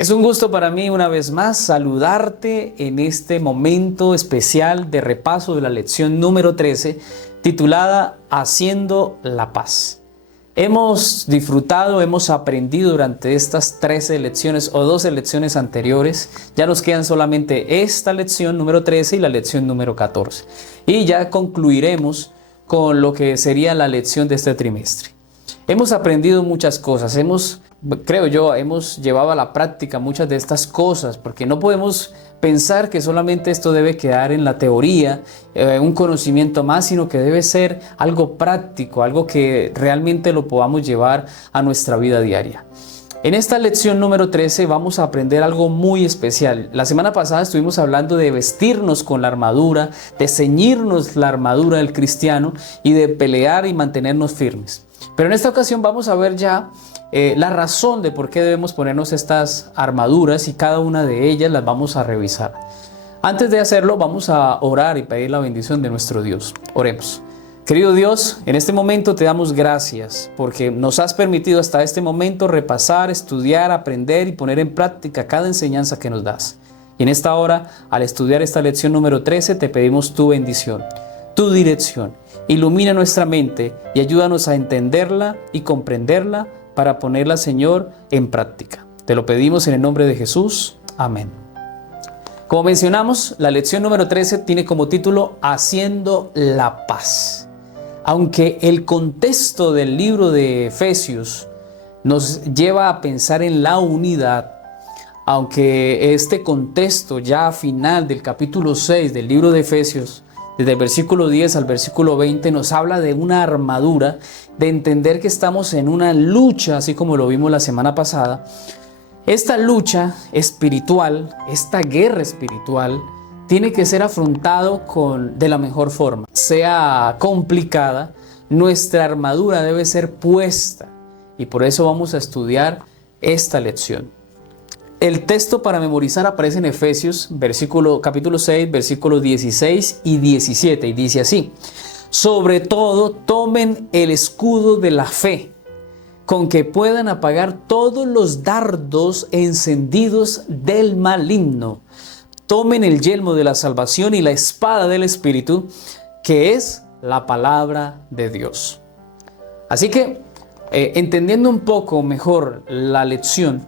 Es un gusto para mí una vez más saludarte en este momento especial de repaso de la lección número 13 titulada Haciendo la Paz. Hemos disfrutado, hemos aprendido durante estas 13 lecciones o 12 lecciones anteriores. Ya nos quedan solamente esta lección número 13 y la lección número 14. Y ya concluiremos con lo que sería la lección de este trimestre. Hemos aprendido muchas cosas, hemos llevado a la práctica muchas de estas cosas, porque no podemos pensar que solamente esto debe quedar en la teoría, un conocimiento más, sino que debe ser algo práctico, algo que realmente lo podamos llevar a nuestra vida diaria. En esta lección número 13 vamos a aprender algo muy especial. La semana pasada estuvimos hablando de vestirnos con la armadura, de ceñirnos la armadura del cristiano y de pelear y mantenernos firmes. Pero en esta ocasión vamos a ver ya la razón de por qué debemos ponernos estas armaduras y cada una de ellas las vamos a revisar. Antes de hacerlo vamos a orar y pedir la bendición de nuestro Dios. Oremos. Querido Dios, en este momento te damos gracias porque nos has permitido hasta este momento repasar, estudiar, aprender y poner en práctica cada enseñanza que nos das. Y en esta hora, al estudiar esta lección número 13, te pedimos tu bendición, tu dirección. Ilumina nuestra mente y ayúdanos a entenderla y comprenderla para ponerla, Señor, en práctica. Te lo pedimos en el nombre de Jesús. Amén. Como mencionamos, la lección número 13 tiene como título Haciendo la Paz. Aunque el contexto del libro de Efesios nos lleva a pensar en la unidad, aunque este contexto ya final del capítulo 6 del libro de Efesios, desde el versículo 10 al versículo 20, nos habla de una armadura, de entender que estamos en una lucha, así como lo vimos la semana pasada. Esta lucha espiritual, esta guerra espiritual, tiene que ser afrontado de la mejor forma. Sea complicada, nuestra armadura debe ser puesta y por eso vamos a estudiar esta lección. El texto para memorizar aparece en Efesios, capítulo 6, versículos 16 y 17 y dice así: sobre todo tomen el escudo de la fe, con que puedan apagar todos los dardos encendidos del maligno. Tomen el yelmo de la salvación y la espada del Espíritu, que es la palabra de Dios. Así que, entendiendo un poco mejor la lección,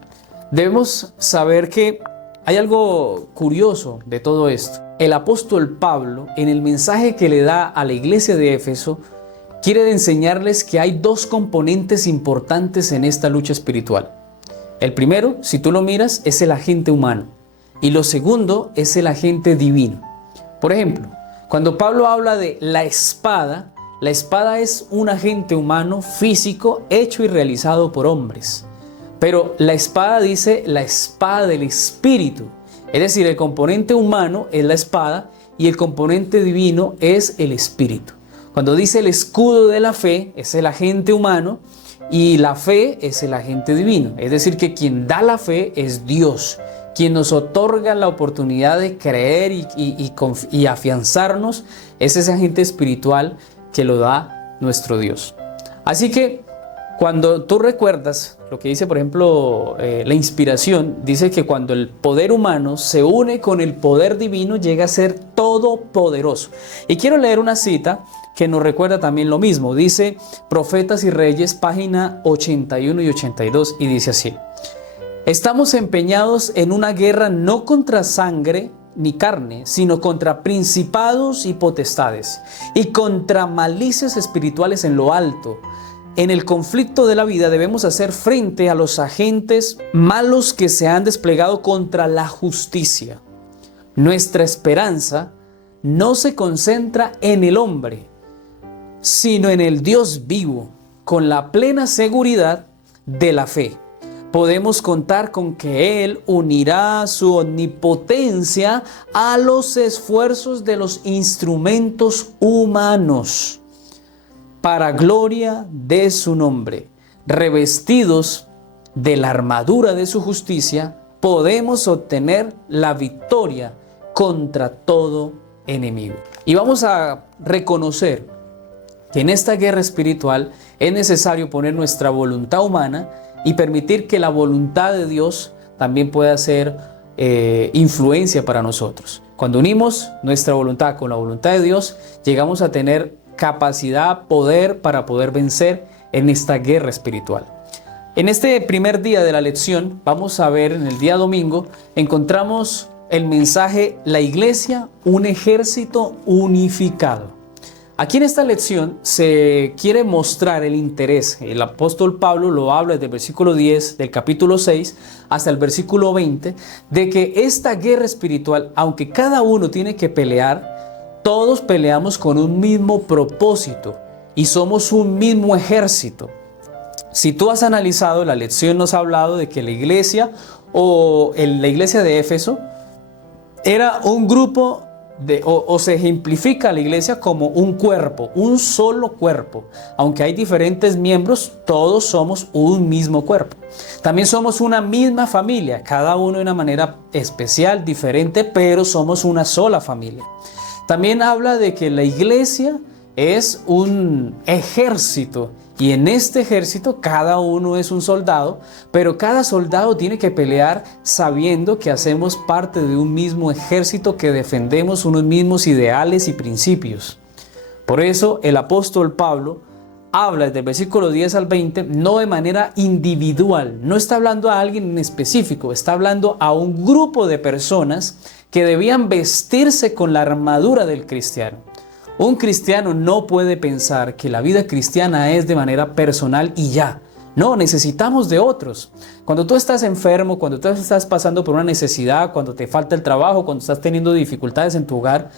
debemos saber que hay algo curioso de todo esto. El apóstol Pablo, en el mensaje que le da a la iglesia de Éfeso, quiere enseñarles que hay dos componentes importantes en esta lucha espiritual. El primero, si tú lo miras, es el agente humano. Y lo segundo es el agente divino. Por ejemplo, cuando Pablo habla de la espada es un agente humano físico hecho y realizado por hombres. Pero la espada dice la espada del Espíritu. Es decir, el componente humano es la espada y el componente divino es el Espíritu. Cuando dice el escudo de la fe es el agente humano y la fe es el agente divino. Es decir, que quien da la fe es Dios. Quien nos otorga la oportunidad de creer y afianzarnos es ese agente espiritual que lo da nuestro Dios. Así que cuando tú recuerdas lo que dice, por ejemplo, la inspiración, dice que cuando el poder humano se une con el poder divino llega a ser todopoderoso. Y quiero leer una cita que nos recuerda también lo mismo. Dice Profetas y Reyes, página 81 y 82, y dice así: estamos empeñados en una guerra no contra sangre ni carne, sino contra principados y potestades, y contra malicias espirituales en lo alto. En el conflicto de la vida debemos hacer frente a los agentes malos que se han desplegado contra la justicia. Nuestra esperanza no se concentra en el hombre, sino en el Dios vivo, con la plena seguridad de la fe. Podemos contar con que Él unirá su omnipotencia a los esfuerzos de los instrumentos humanos, para gloria de su nombre. Revestidos de la armadura de su justicia, podemos obtener la victoria contra todo enemigo. Y vamos a reconocer que en esta guerra espiritual es necesario poner nuestra voluntad humana y permitir que la voluntad de Dios también pueda ser influencia para nosotros. Cuando unimos nuestra voluntad con la voluntad de Dios, llegamos a tener capacidad, poder para poder vencer en esta guerra espiritual. En este primer día de la lección, vamos a ver en el día domingo, encontramos el mensaje: la iglesia, un ejército unificado. Aquí en esta lección se quiere mostrar el interés. El apóstol Pablo lo habla desde el versículo 10 del capítulo 6 hasta el versículo 20, de que esta guerra espiritual, aunque cada uno tiene que pelear, todos peleamos con un mismo propósito y somos un mismo ejército. Si tú has analizado, la lección nos ha hablado de que la iglesia la iglesia de Éfeso era un grupo o se ejemplifica la iglesia como un cuerpo, un solo cuerpo. Aunque hay diferentes miembros, todos somos un mismo cuerpo. También somos una misma familia, cada uno de una manera especial, diferente, pero somos una sola familia. También habla de que la iglesia es un ejército, y en este ejército cada uno es un soldado, pero cada soldado tiene que pelear sabiendo que hacemos parte de un mismo ejército, que defendemos unos mismos ideales y principios. Por eso el apóstol Pablo habla desde el versículo 10 al 20, no de manera individual, no está hablando a alguien en específico, está hablando a un grupo de personas que debían vestirse con la armadura del cristiano. Un cristiano no puede pensar que la vida cristiana es de manera personal y ya. No, necesitamos de otros. Cuando tú estás enfermo, cuando tú estás pasando por una necesidad, cuando te falta el trabajo, cuando estás teniendo dificultades en tu hogar,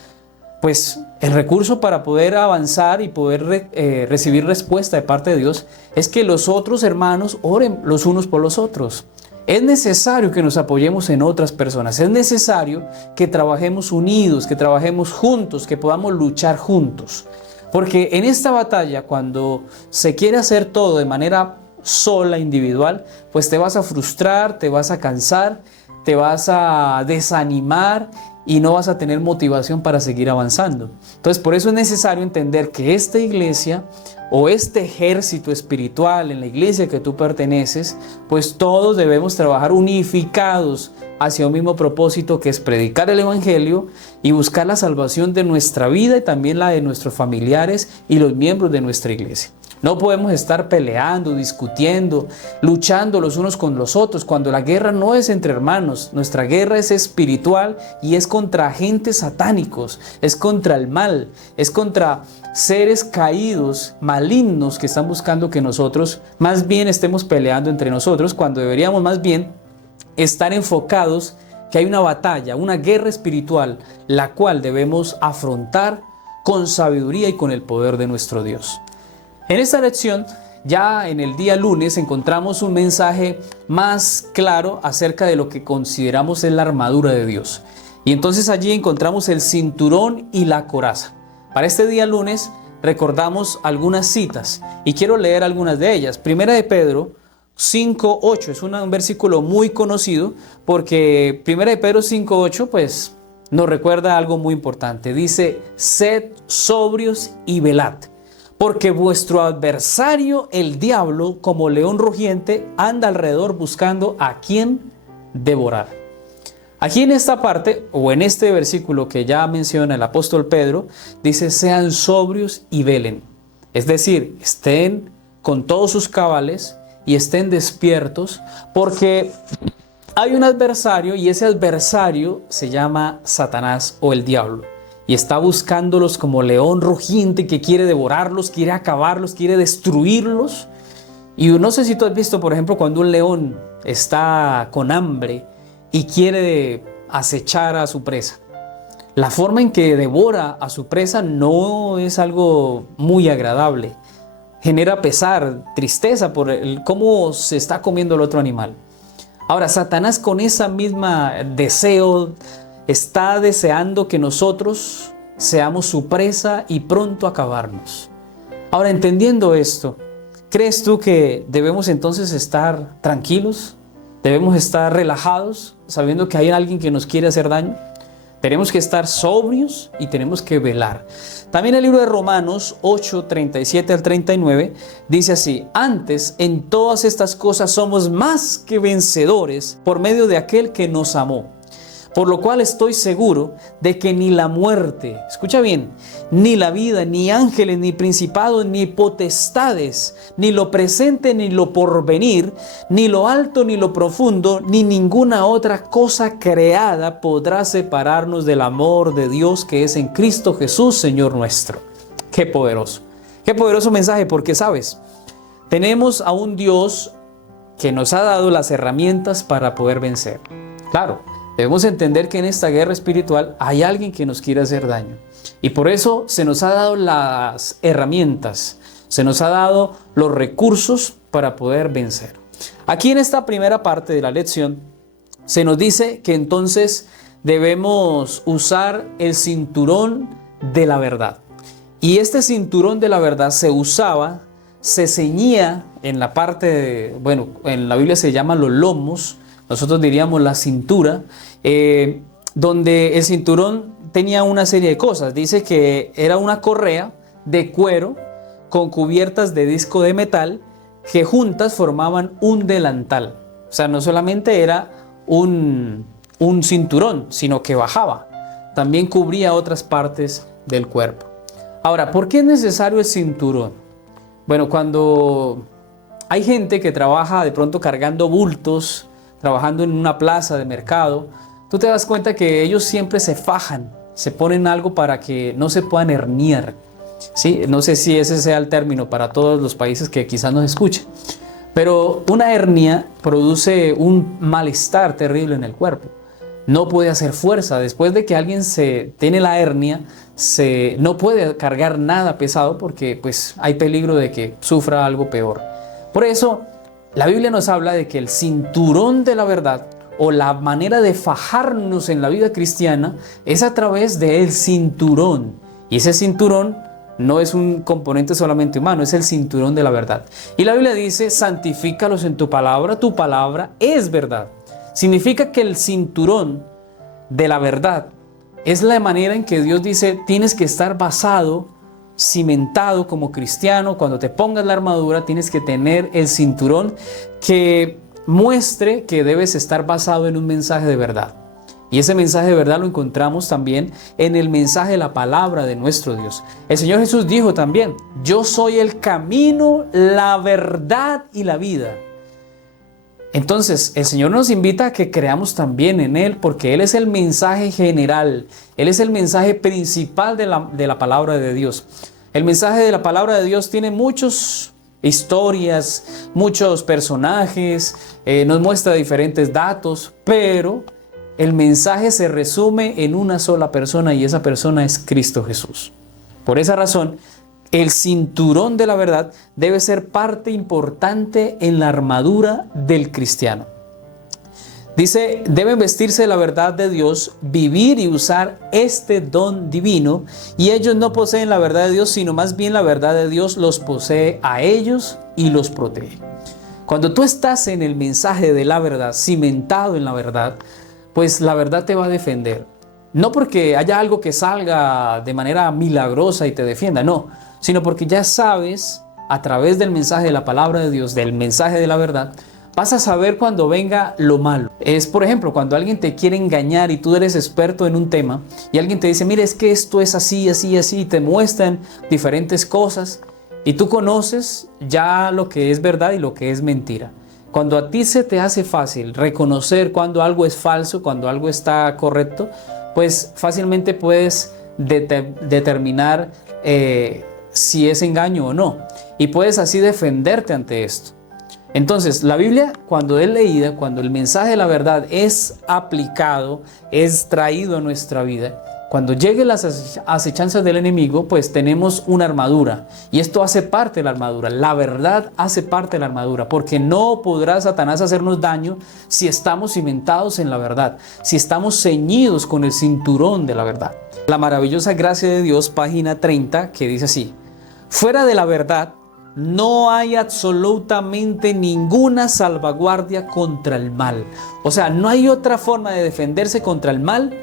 pues el recurso para poder avanzar y poder recibir respuesta de parte de Dios es que los otros hermanos oren los unos por los otros. Es necesario que nos apoyemos en otras personas, es necesario que trabajemos unidos, que trabajemos juntos, que podamos luchar juntos. Porque en esta batalla, cuando se quiere hacer todo de manera sola, individual, pues te vas a frustrar, te vas a cansar, te vas a desanimar y no vas a tener motivación para seguir avanzando. Entonces, por eso es necesario entender que esta iglesia o este ejército espiritual en la iglesia que tú perteneces, pues todos debemos trabajar unificados hacia un mismo propósito, que es predicar el evangelio y buscar la salvación de nuestra vida y también la de nuestros familiares y los miembros de nuestra iglesia. No podemos estar peleando, discutiendo, luchando los unos con los otros, cuando la guerra no es entre hermanos. Nuestra guerra es espiritual y es contra agentes satánicos, es contra el mal, es contra seres caídos, malignos, que están buscando que nosotros más bien estemos peleando entre nosotros, cuando deberíamos más bien estar enfocados que hay una batalla, una guerra espiritual, la cual debemos afrontar con sabiduría y con el poder de nuestro Dios. En esta lección, ya en el día lunes, encontramos un mensaje más claro acerca de lo que consideramos es la armadura de Dios. Y entonces allí encontramos el cinturón y la coraza. Para este día lunes recordamos algunas citas y quiero leer algunas de ellas. Primera de Pedro 5:8 es un versículo muy conocido, porque Primera de Pedro 5:8 pues nos recuerda algo muy importante. Dice: sed sobrios y velad, porque vuestro adversario, el diablo, como león rugiente, anda alrededor buscando a quien devorar. Aquí en esta parte, o en este versículo que ya menciona el apóstol Pedro, dice: sean sobrios y velen. Es decir, estén con todos sus cabales y estén despiertos, porque hay un adversario, y ese adversario se llama Satanás o el diablo. Y está buscándolos como león rugiente, que quiere devorarlos, quiere acabarlos, quiere destruirlos. Y no sé si tú has visto, por ejemplo, cuando un león está con hambre y quiere acechar a su presa. La forma en que devora a su presa no es algo muy agradable. Genera pesar, tristeza por cómo se está comiendo el otro animal. Ahora, Satanás, con esa misma deseo, está deseando que nosotros seamos su presa y pronto acabarnos. Ahora, entendiendo esto, ¿crees tú que debemos entonces estar tranquilos? ¿Debemos estar relajados sabiendo que hay alguien que nos quiere hacer daño? Tenemos que estar sobrios y tenemos que velar. También el libro de Romanos 8, 37 al 39 dice así: antes en todas estas cosas somos más que vencedores por medio de aquel que nos amó. Por lo cual estoy seguro de que ni la muerte, escucha bien, ni la vida, ni ángeles, ni principados, ni potestades, ni lo presente, ni lo porvenir, ni lo alto, ni lo profundo, ni ninguna otra cosa creada podrá separarnos del amor de Dios que es en Cristo Jesús, Señor nuestro. Qué poderoso mensaje, porque sabes, tenemos a un Dios que nos ha dado las herramientas para poder vencer. Claro. Debemos entender que en esta guerra espiritual hay alguien que nos quiere hacer daño. Y por eso se nos ha dado las herramientas, se nos ha dado los recursos para poder vencer. Aquí en esta primera parte de la lección se nos dice que entonces debemos usar el cinturón de la verdad. Y este cinturón de la verdad se usaba, se ceñía en la parte, en la Biblia se llaman los lomos, nosotros diríamos la cintura, donde el cinturón tenía una serie de cosas. Dice que era una correa de cuero con cubiertas de disco de metal que juntas formaban un delantal. O sea, no solamente era un cinturón, sino que bajaba. También cubría otras partes del cuerpo. Ahora, ¿por qué es necesario el cinturón? Bueno, cuando hay gente que trabaja de pronto cargando bultos, trabajando en una plaza de mercado, tú te das cuenta que ellos siempre se fajan, se ponen algo para que no se puedan herniar. ¿Sí? No sé si ese sea el término para todos los países que quizás nos escuchen, pero una hernia produce un malestar terrible en el cuerpo. No puede hacer fuerza. Después de que alguien tiene la hernia, no puede cargar nada pesado porque pues, hay peligro de que sufra algo peor. Por eso, la Biblia nos habla de que el cinturón de la verdad o la manera de fajarnos en la vida cristiana es a través del cinturón. Y ese cinturón no es un componente solamente humano, es el cinturón de la verdad. Y la Biblia dice: santifícalos en tu palabra es verdad. Significa que el cinturón de la verdad es la manera en que Dios dice: tienes que estar basado, cimentado como cristiano. Cuando te pongas la armadura tienes que tener el cinturón que muestre que debes estar basado en un mensaje de verdad. Y ese mensaje de verdad lo encontramos también en el mensaje de la palabra de nuestro Dios. El Señor Jesús dijo también: yo soy el camino, la verdad y la vida. Entonces el Señor nos invita a que creamos también en Él, porque Él es el mensaje general, Él es el mensaje principal de la palabra de Dios. El mensaje de la palabra de Dios tiene muchas historias, muchos personajes, nos muestra diferentes datos, pero el mensaje se resume en una sola persona, y esa persona es Cristo Jesús. Por esa razón, el cinturón de la verdad debe ser parte importante en la armadura del cristiano. Dice: deben vestirse de la verdad de Dios, vivir y usar este don divino, y ellos no poseen la verdad de Dios, sino más bien la verdad de Dios los posee a ellos y los protege. Cuando tú estás en el mensaje de la verdad, cimentado en la verdad, pues la verdad te va a defender. No porque haya algo que salga de manera milagrosa y te defienda, no, sino porque ya sabes, a través del mensaje de la palabra de Dios, del mensaje de la verdad, vas a saber cuando venga lo malo. Es, por ejemplo, cuando alguien te quiere engañar y tú eres experto en un tema y alguien te dice: mire, es que esto es así, así, así, y te muestran diferentes cosas y tú conoces ya lo que es verdad y lo que es mentira. Cuando a ti se te hace fácil reconocer cuando algo es falso, cuando algo está correcto, pues fácilmente puedes determinar si es engaño o no, y puedes así defenderte ante esto. Entonces, la Biblia, cuando es leída, cuando el mensaje de la verdad es aplicado, es traído a nuestra vida, cuando lleguen las acechanzas del enemigo, pues tenemos una armadura, y esto hace parte de la armadura. La verdad hace parte de la armadura, porque no podrá Satanás hacernos daño si estamos cimentados en la verdad, si estamos ceñidos con el cinturón de la verdad. La maravillosa gracia de Dios, página 30, que dice así: fuera de la verdad no hay absolutamente ninguna salvaguardia contra el mal. O sea, no hay otra forma de defenderse contra el mal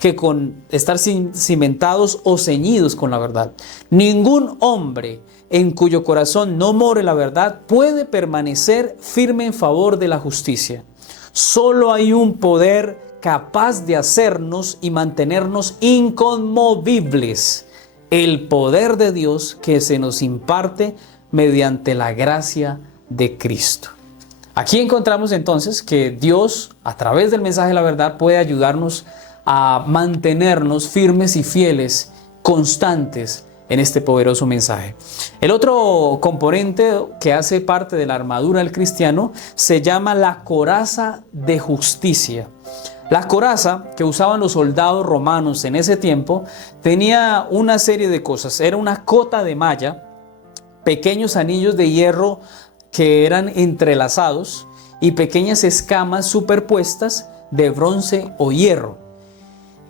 que con estar cimentados o ceñidos con la verdad. Ningún hombre en cuyo corazón no more la verdad puede permanecer firme en favor de la justicia. Solo hay un poder capaz de hacernos y mantenernos inconmovibles: el poder de Dios que se nos imparte mediante la gracia de Cristo. Aquí encontramos entonces que Dios, a través del mensaje de la verdad, puede ayudarnos a mantenernos firmes y fieles, constantes en este poderoso mensaje. El otro componente que hace parte de la armadura del cristiano se llama la coraza de justicia. La coraza que usaban los soldados romanos en ese tiempo tenía una serie de cosas. Era una cota de malla, pequeños anillos de hierro que eran entrelazados y pequeñas escamas superpuestas de bronce o hierro.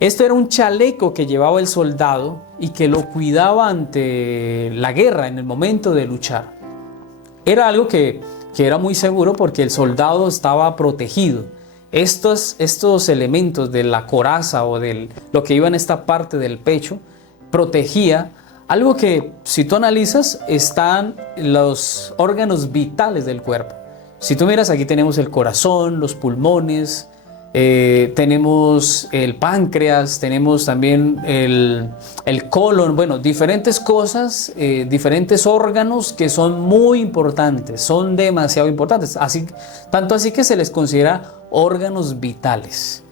Esto era un chaleco que llevaba el soldado y que lo cuidaba ante la guerra en el momento de luchar. Era algo que era muy seguro porque el soldado estaba protegido. Estos elementos de la coraza o de lo que iba en esta parte del pecho protegía algo que, si tú analizas, están los órganos vitales del cuerpo. Si tú miras, aquí tenemos el corazón, los pulmones, tenemos el páncreas, tenemos también el colon, bueno, diferentes cosas, diferentes órganos que son muy importantes, son demasiado importantes, tanto así que se les considera órganos vitales.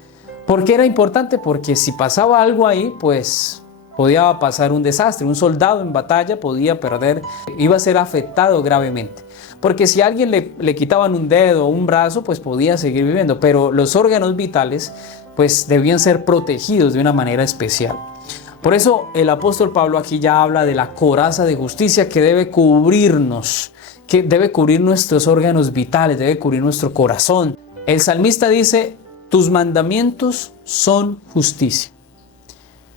¿Por qué era importante? Porque si pasaba algo ahí, pues podía pasar un desastre. Un soldado en batalla podía perder, iba a ser afectado gravemente. Porque si a alguien le quitaban un dedo o un brazo, pues podía seguir viviendo. Pero los órganos vitales, pues debían ser protegidos de una manera especial. Por eso el apóstol Pablo aquí ya habla de la coraza de justicia que debe cubrirnos, que debe cubrir nuestros órganos vitales, debe cubrir nuestro corazón. El salmista dice: tus mandamientos son justicia.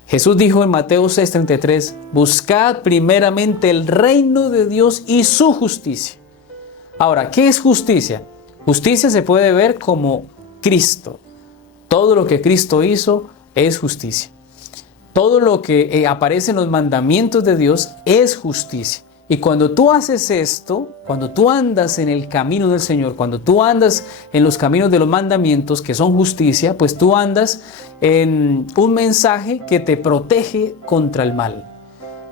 Jesús dijo en Mateo 6:33, buscad primeramente el reino de Dios y su justicia. Ahora, ¿qué es justicia? Justicia se puede ver como Cristo. Todo lo que Cristo hizo es justicia. Todo lo que aparece en los mandamientos de Dios es justicia. Y cuando tú haces esto, cuando tú andas en el camino del Señor, cuando tú andas en los caminos de los mandamientos que son justicia, pues tú andas en un mensaje que te protege contra el mal.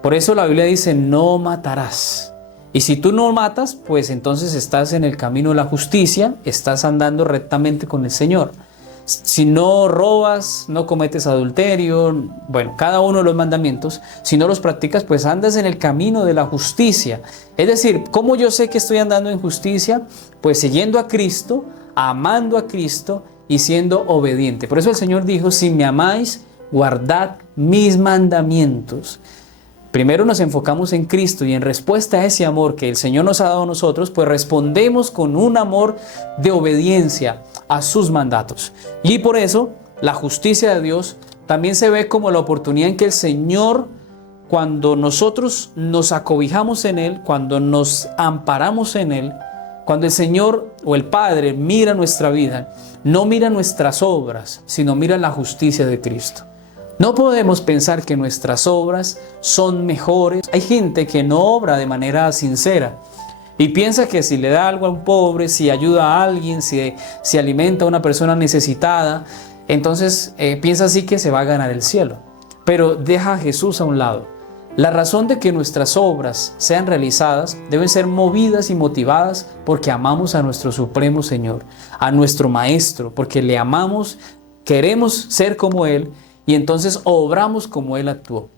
Por eso la Biblia dice: no matarás. Y si tú no matas, pues entonces estás en el camino de la justicia, estás andando rectamente con el Señor. Si no robas, no cometes adulterio, bueno, cada uno de los mandamientos, si no los practicas, pues andas en el camino de la justicia. Es decir, ¿cómo yo sé que estoy andando en justicia? Pues siguiendo a Cristo, amando a Cristo y siendo obediente. Por eso el Señor dijo: si me amáis, guardad mis mandamientos. Primero nos enfocamos en Cristo y en respuesta a ese amor que el Señor nos ha dado a nosotros, pues respondemos con un amor de obediencia a sus mandatos. Y por eso la justicia de Dios también se ve como la oportunidad en que el Señor, cuando nosotros nos acobijamos en Él, cuando nos amparamos en Él, cuando el Señor o el Padre mira nuestra vida, no mira nuestras obras, sino mira la justicia de Cristo. No podemos pensar que nuestras obras son mejores. Hay gente que no obra de manera sincera y piensa que si le da algo a un pobre, si ayuda a alguien, si alimenta a una persona necesitada, entonces piensa así que se va a ganar el cielo. Pero deja a Jesús a un lado. La razón de que nuestras obras sean realizadas deben ser movidas y motivadas porque amamos a nuestro Supremo Señor, a nuestro Maestro, porque le amamos, queremos ser como Él, y entonces obramos como Él actuó.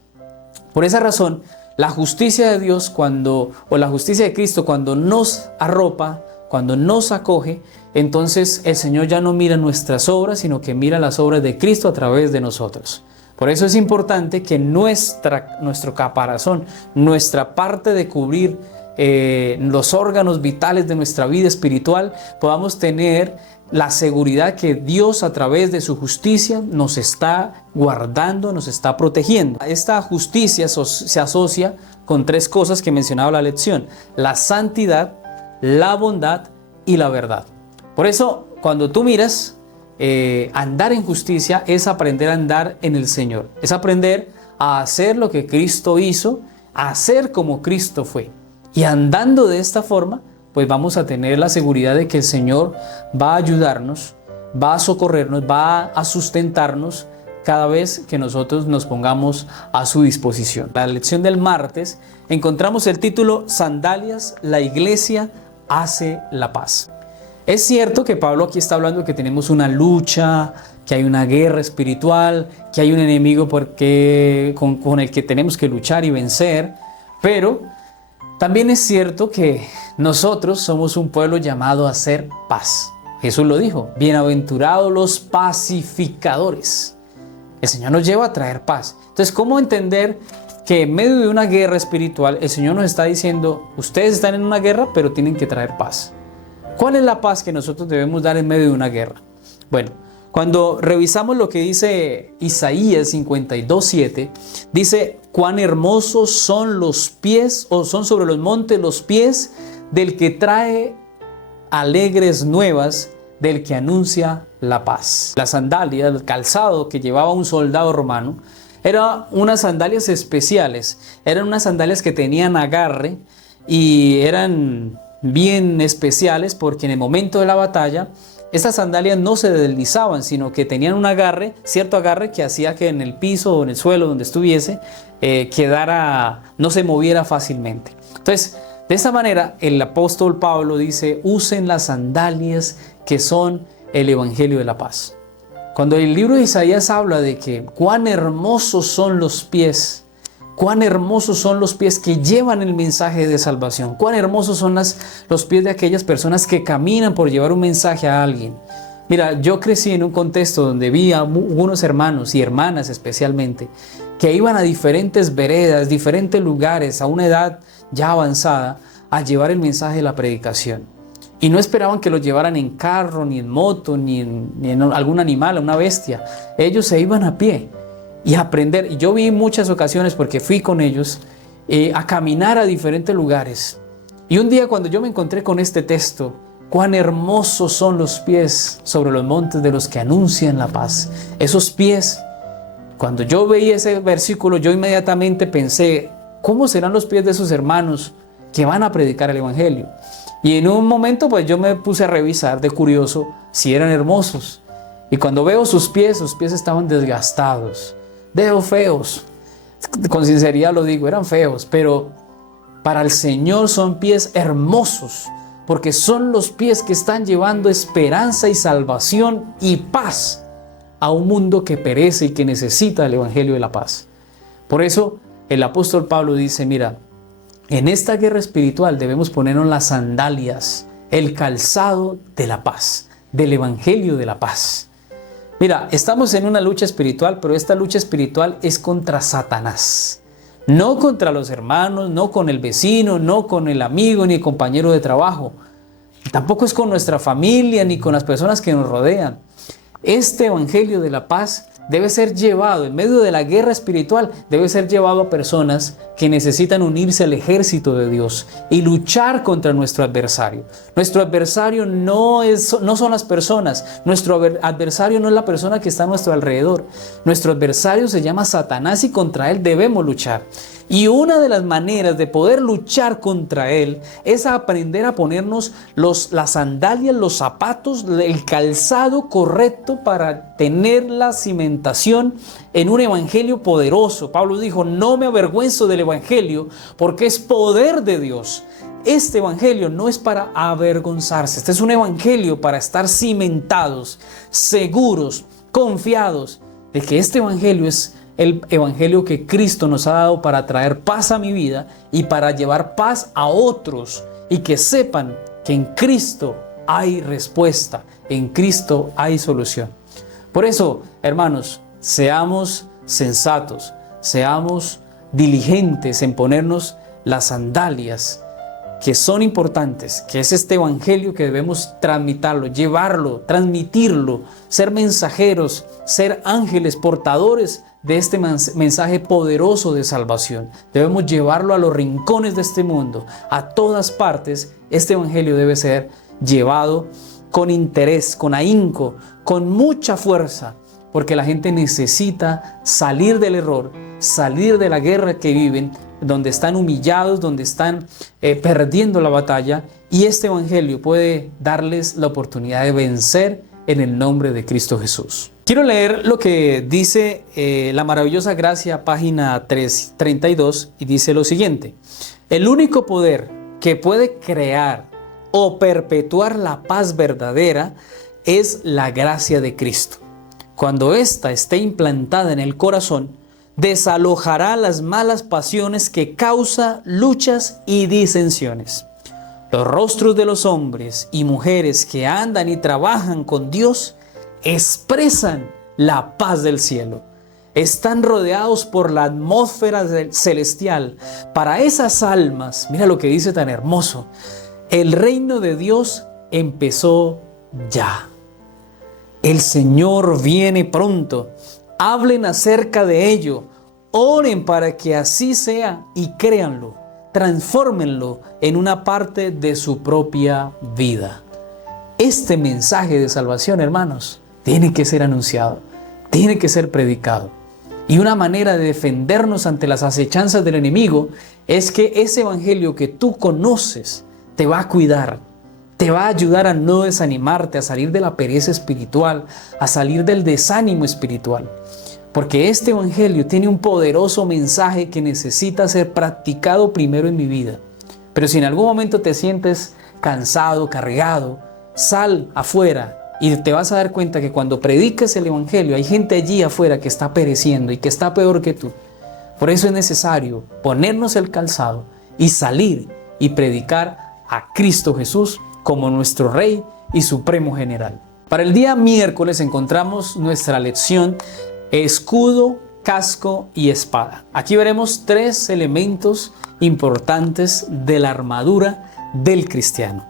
Por esa razón, la justicia de Dios o la justicia de Cristo, cuando nos arropa, cuando nos acoge, entonces el Señor ya no mira nuestras obras, sino que mira las obras de Cristo a través de nosotros. Por eso es importante que nuestro caparazón, nuestra parte de cubrir los órganos vitales de nuestra vida espiritual, podamos tener la seguridad que Dios a través de su justicia nos está guardando, nos está protegiendo. Esta justicia se asocia con tres cosas que mencionaba la lección: la santidad, la bondad y la verdad. Por eso, cuando tú miras andar en justicia es aprender a andar en el Señor. Es aprender a hacer lo que Cristo hizo, a hacer como Cristo fue. Y andando de esta forma, pues vamos a tener la seguridad de que el Señor va a ayudarnos, va a socorrernos, va a sustentarnos cada vez que nosotros nos pongamos a su disposición. La lección del martes encontramos el título Sandalias, la iglesia hace la paz. Es cierto que Pablo aquí está hablando que tenemos una lucha, que hay una guerra espiritual, que hay un enemigo con el que tenemos que luchar y vencer, pero también es cierto que nosotros somos un pueblo llamado a hacer paz. Jesús lo dijo, bienaventurados los pacificadores. El Señor nos lleva a traer paz. Entonces, ¿cómo entender que en medio de una guerra espiritual el Señor nos está diciendo, ustedes están en una guerra, pero tienen que traer paz? ¿Cuál es la paz que nosotros debemos dar en medio de una guerra? Bueno, cuando revisamos lo que dice Isaías 52:7, dice, cuán hermosos son los pies, o son sobre los montes los pies del que trae alegres nuevas, del que anuncia la paz. La sandalia, el calzado que llevaba un soldado romano, eran unas sandalias especiales, eran unas sandalias que tenían agarre y eran bien especiales porque en el momento de la batalla estas sandalias no se deslizaban, sino que tenían un agarre, cierto agarre que hacía que en el piso o en el suelo donde estuviese no se moviera fácilmente. Entonces, de esta manera el apóstol Pablo dice, usen las sandalias que son el evangelio de la paz. Cuando el libro de Isaías habla de que cuán hermosos son los pies, cuán hermosos son los pies que llevan el mensaje de salvación, cuán hermosos son los pies de aquellas personas que caminan por llevar un mensaje a alguien. Mira, yo crecí en un contexto donde vi a unos hermanos y hermanas especialmente que iban a diferentes veredas, diferentes lugares, a una edad ya avanzada, a llevar el mensaje de la predicación. Y no esperaban que lo llevaran en carro, ni en moto, ni en algún animal, una bestia. Ellos se iban a pie y a aprender. Y yo vi en muchas ocasiones, porque fui con ellos, a caminar a diferentes lugares. Y un día cuando yo me encontré con este texto, cuán hermosos son los pies sobre los montes de los que anuncian la paz. Esos pies, cuando yo veía ese versículo, yo inmediatamente pensé, ¿cómo serán los pies de esos hermanos que van a predicar el evangelio? Y en un momento pues yo me puse a revisar de curioso si eran hermosos. Y cuando veo sus pies estaban desgastados, feos. Con sinceridad lo digo, eran feos, pero para el Señor son pies hermosos, porque son los pies que están llevando esperanza y salvación y paz a un mundo que perece y que necesita el evangelio de la paz. Por eso el apóstol Pablo dice, mira, en esta guerra espiritual debemos ponernos las sandalias, el calzado de la paz, del evangelio de la paz. Mira, estamos en una lucha espiritual, pero esta lucha espiritual es contra Satanás. No contra los hermanos, no con el vecino, no con el amigo ni el compañero de trabajo. Tampoco es con nuestra familia ni con las personas que nos rodean. Este evangelio de la paz debe ser llevado, en medio de la guerra espiritual, debe ser llevado a personas que necesitan unirse al ejército de Dios y luchar contra nuestro adversario. Nuestro adversario no son las personas, nuestro adversario no es la persona que está a nuestro alrededor. Nuestro adversario se llama Satanás y contra él debemos luchar. Y una de las maneras de poder luchar contra él es aprender a ponernos las sandalias, los zapatos, el calzado correcto para tener la cimentación en un evangelio poderoso. Pablo dijo, no me avergüenzo del evangelio porque es poder de Dios. Este evangelio no es para avergonzarse, este es un evangelio para estar cimentados, seguros, confiados de que este evangelio es el evangelio que Cristo nos ha dado para traer paz a mi vida y para llevar paz a otros y que sepan que en Cristo hay respuesta, en Cristo hay solución. Por eso, hermanos, seamos sensatos, seamos diligentes en ponernos las sandalias que son importantes, que es este evangelio que debemos transmitirlo, llevarlo, transmitirlo, ser mensajeros, ser ángeles portadores de este mensaje poderoso de salvación. Debemos llevarlo a los rincones de este mundo, a todas partes. Este evangelio debe ser llevado con interés, con ahínco, con mucha fuerza, porque la gente necesita salir del error, salir de la guerra que viven, donde están humillados, donde están perdiendo la batalla, y este evangelio puede darles la oportunidad de vencer en el nombre de Cristo Jesús. Quiero leer lo que dice La Maravillosa Gracia, página 332, y dice lo siguiente: el único poder que puede crear o perpetuar la paz verdadera es la gracia de Cristo. Cuando ésta esté implantada en el corazón, desalojará las malas pasiones que causa luchas y disensiones. Los rostros de los hombres y mujeres que andan y trabajan con Dios expresan la paz del cielo. Están rodeados por la atmósfera celestial. Para esas almas, mira lo que dice tan hermoso: el reino de Dios empezó ya. El Señor viene pronto. Hablen acerca de ello. Oren para que así sea y créanlo. Transfórmenlo en una parte de su propia vida. Este mensaje de salvación, hermanos, tiene que ser anunciado, tiene que ser predicado. Y una manera de defendernos ante las acechanzas del enemigo es que ese evangelio que tú conoces te va a cuidar, te va a ayudar a no desanimarte, a salir de la pereza espiritual, a salir del desánimo espiritual. Porque este evangelio tiene un poderoso mensaje que necesita ser practicado primero en mi vida. Pero si en algún momento te sientes cansado, cargado, sal afuera y te vas a dar cuenta que cuando predicas el evangelio hay gente allí afuera que está pereciendo y que está peor que tú. Por eso es necesario ponernos el calzado y salir y predicar a Cristo Jesús como nuestro Rey y Supremo General. Para el día miércoles encontramos nuestra lección escudo, casco y espada. Aquí veremos 3 elementos importantes de la armadura del cristiano.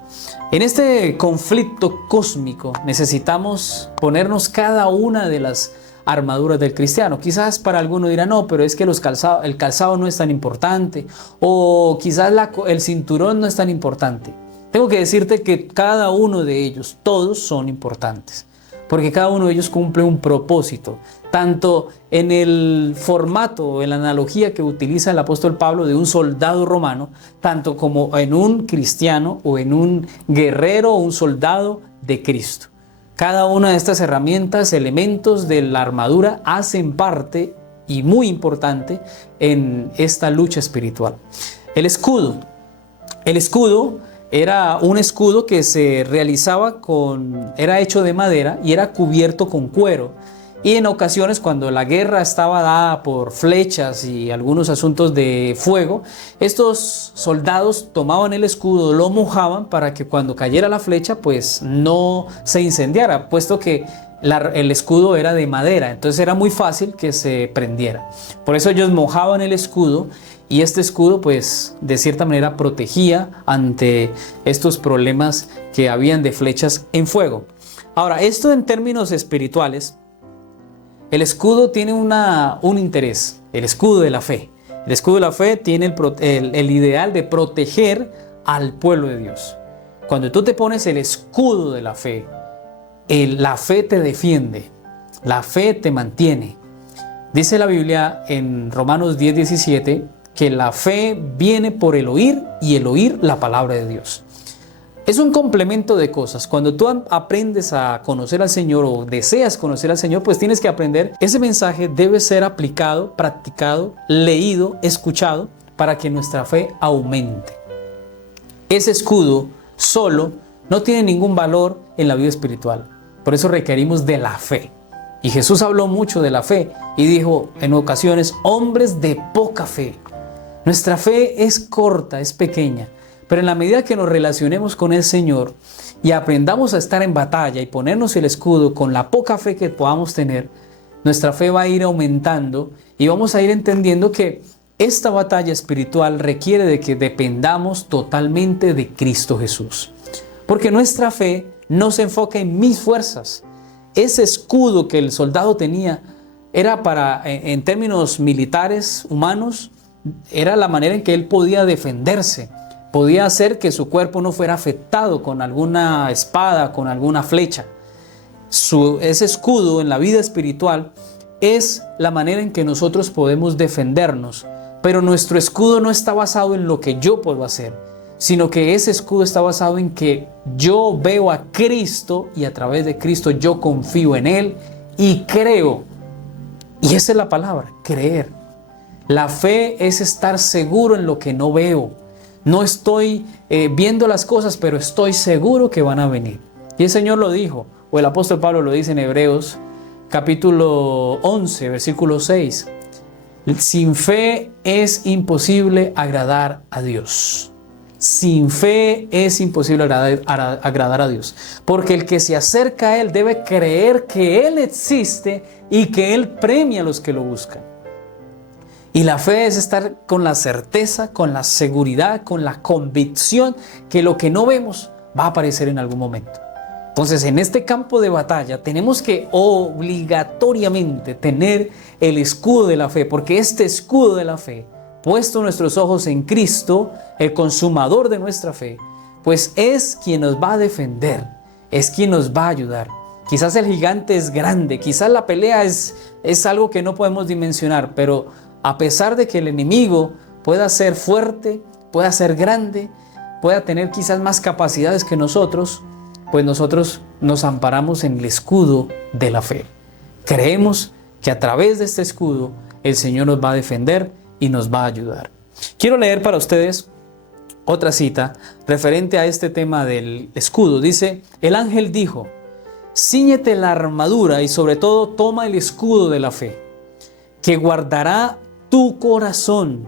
En este conflicto cósmico necesitamos ponernos cada una de las armaduras del cristiano. Quizás para alguno dirá, no, pero es que el calzado no es tan importante, o quizás el cinturón no es tan importante. Tengo que decirte que cada uno de ellos, todos son importantes, porque cada uno de ellos cumple un propósito, tanto en el formato, en la analogía que utiliza el apóstol Pablo de un soldado romano, tanto como en un cristiano o en un guerrero o un soldado de Cristo. Cada una de estas herramientas, elementos de la armadura, hacen parte y muy importante en esta lucha espiritual. El escudo era un escudo que se realizaba era hecho de madera y era cubierto con cuero. Y en ocasiones, cuando la guerra estaba dada por flechas y algunos asuntos de fuego, estos soldados tomaban el escudo, lo mojaban para que cuando cayera la flecha pues no se incendiara, puesto que el escudo era de madera, entonces era muy fácil que se prendiera. Por eso ellos mojaban el escudo, y este escudo pues de cierta manera protegía ante estos problemas que habían de flechas en fuego. Ahora, esto en términos espirituales, el escudo tiene un interés, el escudo de la fe. El escudo de la fe tiene el ideal de proteger al pueblo de Dios. Cuando tú te pones el escudo de la fe te defiende, la fe te mantiene. Dice la Biblia en Romanos 10:17 que la fe viene por el oír y el oír la palabra de Dios. Es un complemento de cosas. Cuando tú aprendes a conocer al Señor o deseas conocer al Señor, pues tienes que aprender. Ese mensaje debe ser aplicado, practicado, leído, escuchado, para que nuestra fe aumente. Ese escudo solo no tiene ningún valor en la vida espiritual. Por eso requerimos de la fe. Y Jesús habló mucho de la fe y dijo en ocasiones, hombres de poca fe. Nuestra fe es corta, es pequeña. Pero en la medida que nos relacionemos con el Señor y aprendamos a estar en batalla y ponernos el escudo con la poca fe que podamos tener, nuestra fe va a ir aumentando y vamos a ir entendiendo que esta batalla espiritual requiere de que dependamos totalmente de Cristo Jesús. Porque nuestra fe no se enfoca en mis fuerzas. Ese escudo que el soldado tenía era en términos militares, humanos, era la manera en que él podía defenderse. podía hacer que su cuerpo no fuera afectado con alguna espada, con alguna flecha. Ese escudo en la vida espiritual es la manera en que nosotros podemos defendernos, pero nuestro escudo no está basado en lo que yo puedo hacer, sino que ese escudo está basado en que yo veo a Cristo y a través de Cristo yo confío en Él y creo. Y esa es la palabra, creer. La fe es estar seguro en lo que no veo. No estoy viendo las cosas, pero estoy seguro que van a venir. Y el Señor lo dijo, o el apóstol Pablo lo dice en Hebreos capítulo 11, versículo 6. Sin fe es imposible agradar a Dios. Sin fe es imposible agradar a Dios. Porque el que se acerca a Él debe creer que Él existe y que Él premia a los que lo buscan. Y la fe es estar con la certeza, con la seguridad, con la convicción que lo que no vemos va a aparecer en algún momento. Entonces, en este campo de batalla tenemos que obligatoriamente tener el escudo de la fe, porque este escudo de la fe, puesto nuestros ojos en Cristo, el consumador de nuestra fe, pues es quien nos va a defender, es quien nos va a ayudar. Quizás el gigante es grande, quizás la pelea es algo que no podemos dimensionar, pero a pesar de que el enemigo pueda ser fuerte, pueda ser grande, pueda tener quizás más capacidades que nosotros, pues nosotros nos amparamos en el escudo de la fe. Creemos que a través de este escudo el Señor nos va a defender y nos va a ayudar. Quiero leer para ustedes otra cita referente a este tema del escudo. Dice, el ángel dijo, cíñete la armadura y sobre todo toma el escudo de la fe, que guardará tu corazón,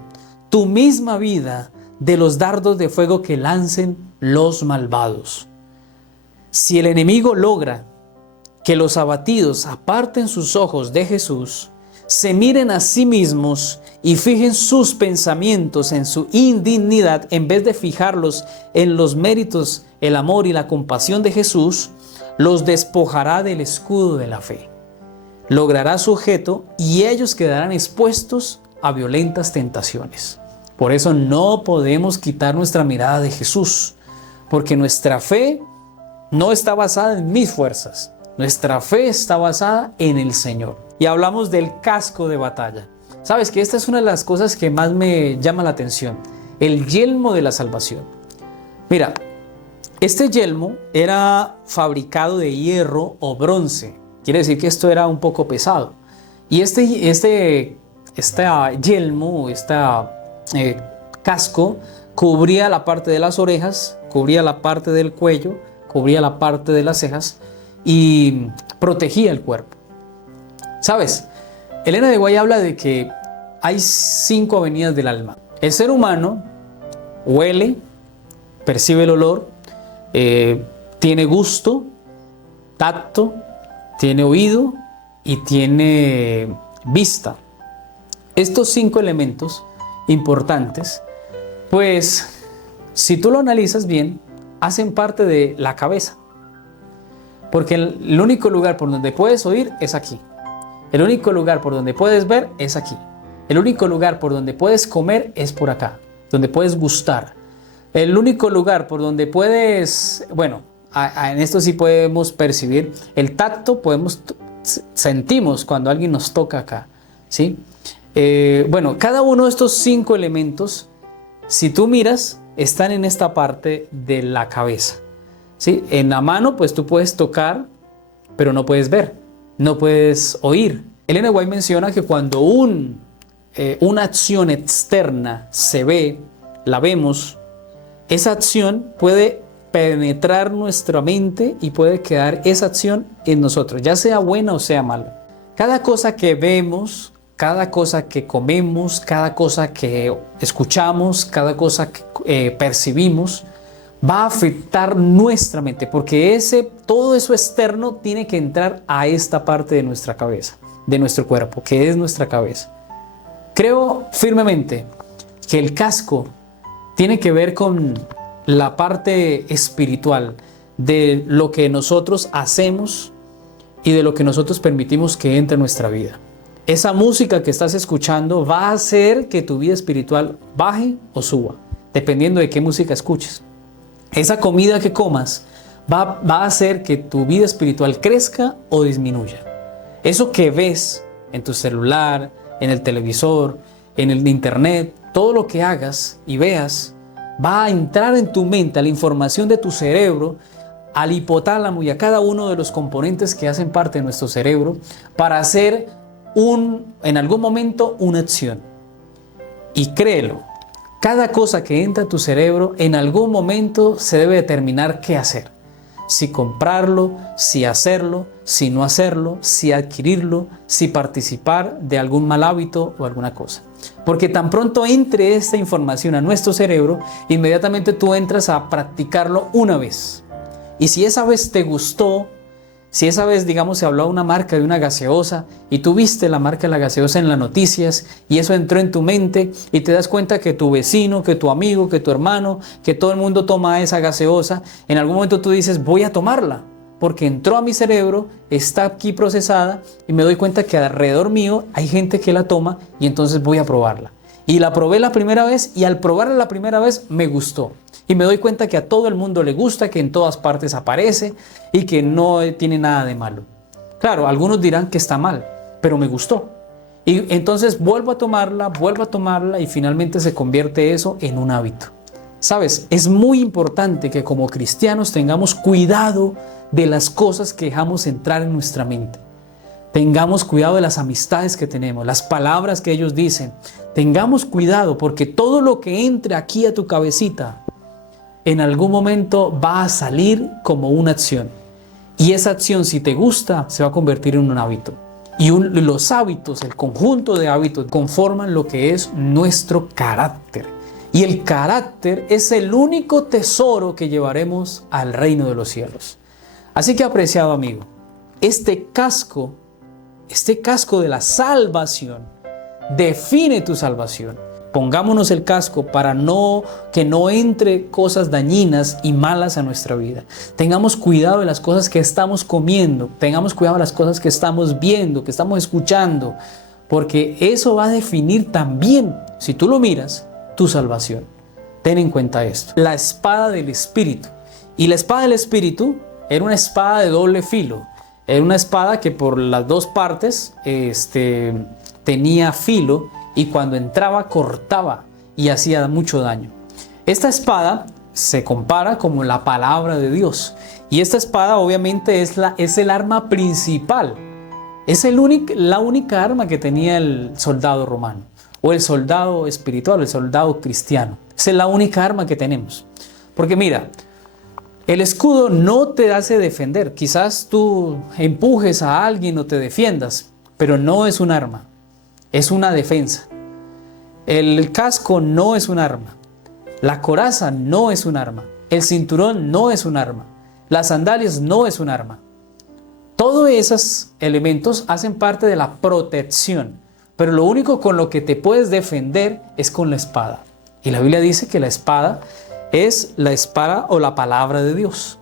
tu misma vida, de los dardos de fuego que lancen los malvados. Si el enemigo logra que los abatidos aparten sus ojos de Jesús, se miren a sí mismos y fijen sus pensamientos en su indignidad en vez de fijarlos en los méritos, el amor y la compasión de Jesús, los despojará del escudo de la fe. Logrará su objeto y ellos quedarán expuestos a violentas tentaciones. Por eso no podemos quitar nuestra mirada de Jesús, porque nuestra fe no está basada en mis fuerzas. Nuestra fe está basada en el Señor. Y hablamos del casco de batalla. Sabes que esta es una de las cosas que más me llama la atención. El yelmo de la salvación. Mira, este yelmo era fabricado de hierro o bronce. Quiere decir que esto era un poco pesado. Y este yelmo, casco, cubría la parte de las orejas, cubría la parte del cuello, cubría la parte de las cejas y protegía el cuerpo. ¿Sabes? Elena de White habla de que hay 5 avenidas del alma. El ser humano huele, percibe el olor, tiene gusto, tacto, tiene oído y tiene vista. Estos 5 elementos importantes, pues si tú lo analizas bien, hacen parte de la cabeza. Porque el único lugar por donde puedes oír es aquí. El único lugar por donde puedes ver es aquí. El único lugar por donde puedes comer es por acá, donde puedes gustar. El único lugar por donde puedes, en esto sí podemos percibir el tacto, sentimos cuando alguien nos toca acá, ¿sí? Cada uno de estos 5 elementos, si tú miras, están en esta parte de la cabeza, ¿sí? En la mano, pues tú puedes tocar, pero no puedes ver, no puedes oír. Elena White menciona que cuando una acción externa se ve, la vemos, esa acción puede penetrar nuestra mente y puede quedar esa acción en nosotros, ya sea buena o sea mala. Cada cosa que vemos, cada cosa que comemos, cada cosa que escuchamos, cada cosa que percibimos, va a afectar nuestra mente, porque todo eso externo tiene que entrar a esta parte de nuestra cabeza, de nuestro cuerpo, que es nuestra cabeza. Creo firmemente que el casco tiene que ver con la parte espiritual de lo que nosotros hacemos y de lo que nosotros permitimos que entre en nuestra vida. Esa música que estás escuchando va a hacer que tu vida espiritual baje o suba. dependiendo de qué música escuches. Esa comida que comas va a hacer que tu vida espiritual crezca o disminuya. Eso que ves en tu celular, en el televisor, en el internet, todo lo que hagas y veas, va a entrar en tu mente, a la información de tu cerebro, al hipotálamo y a cada uno de los componentes que hacen parte de nuestro cerebro para hacer en algún momento una acción. Y créelo, cada cosa que entra a tu cerebro en algún momento se debe determinar qué hacer. Si comprarlo, si hacerlo, si no hacerlo, si adquirirlo, si participar de algún mal hábito o alguna cosa. Porque tan pronto entre esta información a nuestro cerebro, inmediatamente tú entras a practicarlo una vez. Y si esa vez te gustó, si esa vez, digamos, se habló una marca de una gaseosa y tú viste la marca de la gaseosa en las noticias y eso entró en tu mente y te das cuenta que tu vecino, que tu amigo, que tu hermano, que todo el mundo toma esa gaseosa, en algún momento tú dices, voy a tomarla porque entró a mi cerebro, está aquí procesada y me doy cuenta que alrededor mío hay gente que la toma y entonces voy a probarla. Y la probé la primera vez y al probarla la primera vez me gustó. Y me doy cuenta que a todo el mundo le gusta, que en todas partes aparece y que no tiene nada de malo. Claro, algunos dirán que está mal, pero me gustó. Y entonces vuelvo a tomarla y finalmente se convierte eso en un hábito. ¿Sabes? Es muy importante que como cristianos tengamos cuidado de las cosas que dejamos entrar en nuestra mente. Tengamos cuidado de las amistades que tenemos, las palabras que ellos dicen. Tengamos cuidado porque todo lo que entre aquí a tu cabecita en algún momento va a salir como una acción. Y esa acción, si te gusta, se va a convertir en un hábito. Y los hábitos, el conjunto de hábitos, conforman lo que es nuestro carácter. Y el carácter es el único tesoro que llevaremos al reino de los cielos. Así que, apreciado amigo, este casco de la salvación define tu salvación. Pongámonos el casco para que no entre cosas dañinas y malas a nuestra vida. Tengamos cuidado de las cosas que estamos comiendo. Tengamos cuidado de las cosas que estamos viendo, que estamos escuchando. Porque eso va a definir también, si tú lo miras, tu salvación. Ten en cuenta esto. La espada del Espíritu. Y la espada del Espíritu era una espada de doble filo. Era una espada que por las dos partes tenía filo. Y cuando entraba cortaba y hacía mucho daño. Esta espada se compara como la palabra de Dios. Y esta espada obviamente es el arma principal. Es la única arma que tenía el soldado romano. O el soldado espiritual, el soldado cristiano. Esa es la única arma que tenemos. Porque mira, el escudo no te hace defender. Quizás tú empujes a alguien o te defiendas, pero no es un arma. Es una defensa. El casco no es un arma. La coraza no es un arma. El cinturón no es un arma. Las sandalias no es un arma. Todos esos elementos hacen parte de la protección. Pero lo único con lo que te puedes defender es con la espada. Y la Biblia dice que la espada es la espada o la palabra de Dios.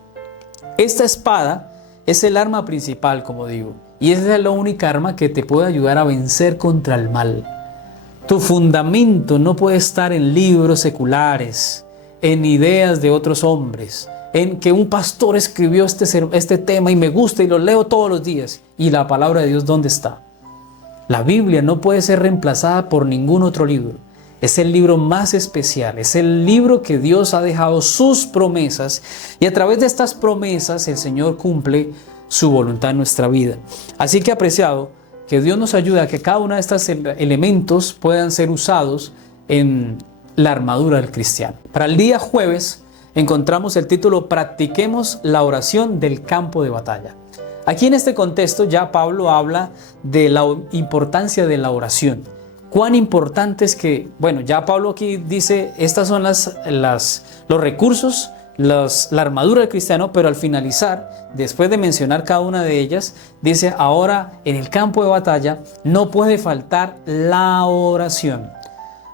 Esta espada es el arma principal, como digo. Y esa es la única arma que te puede ayudar a vencer contra el mal. Tu fundamento no puede estar en libros seculares, en ideas de otros hombres, en que un pastor escribió este tema y me gusta y lo leo todos los días. ¿Y la palabra de Dios dónde está? La Biblia no puede ser reemplazada por ningún otro libro. Es el libro más especial, es el libro que Dios ha dejado sus promesas y a través de estas promesas el Señor cumple su voluntad en nuestra vida. Así que, apreciado, que Dios nos ayude a que cada uno de estos elementos puedan ser usados en la armadura del cristiano. Para el día jueves encontramos el título Practiquemos la oración del campo de batalla. Aquí en este contexto ya Pablo habla de la importancia de la oración. Cuán importante es que, ya Pablo aquí dice, estas son los recursos, la armadura del cristiano, pero al finalizar, después de mencionar cada una de ellas, dice, ahora en el campo de batalla no puede faltar la oración.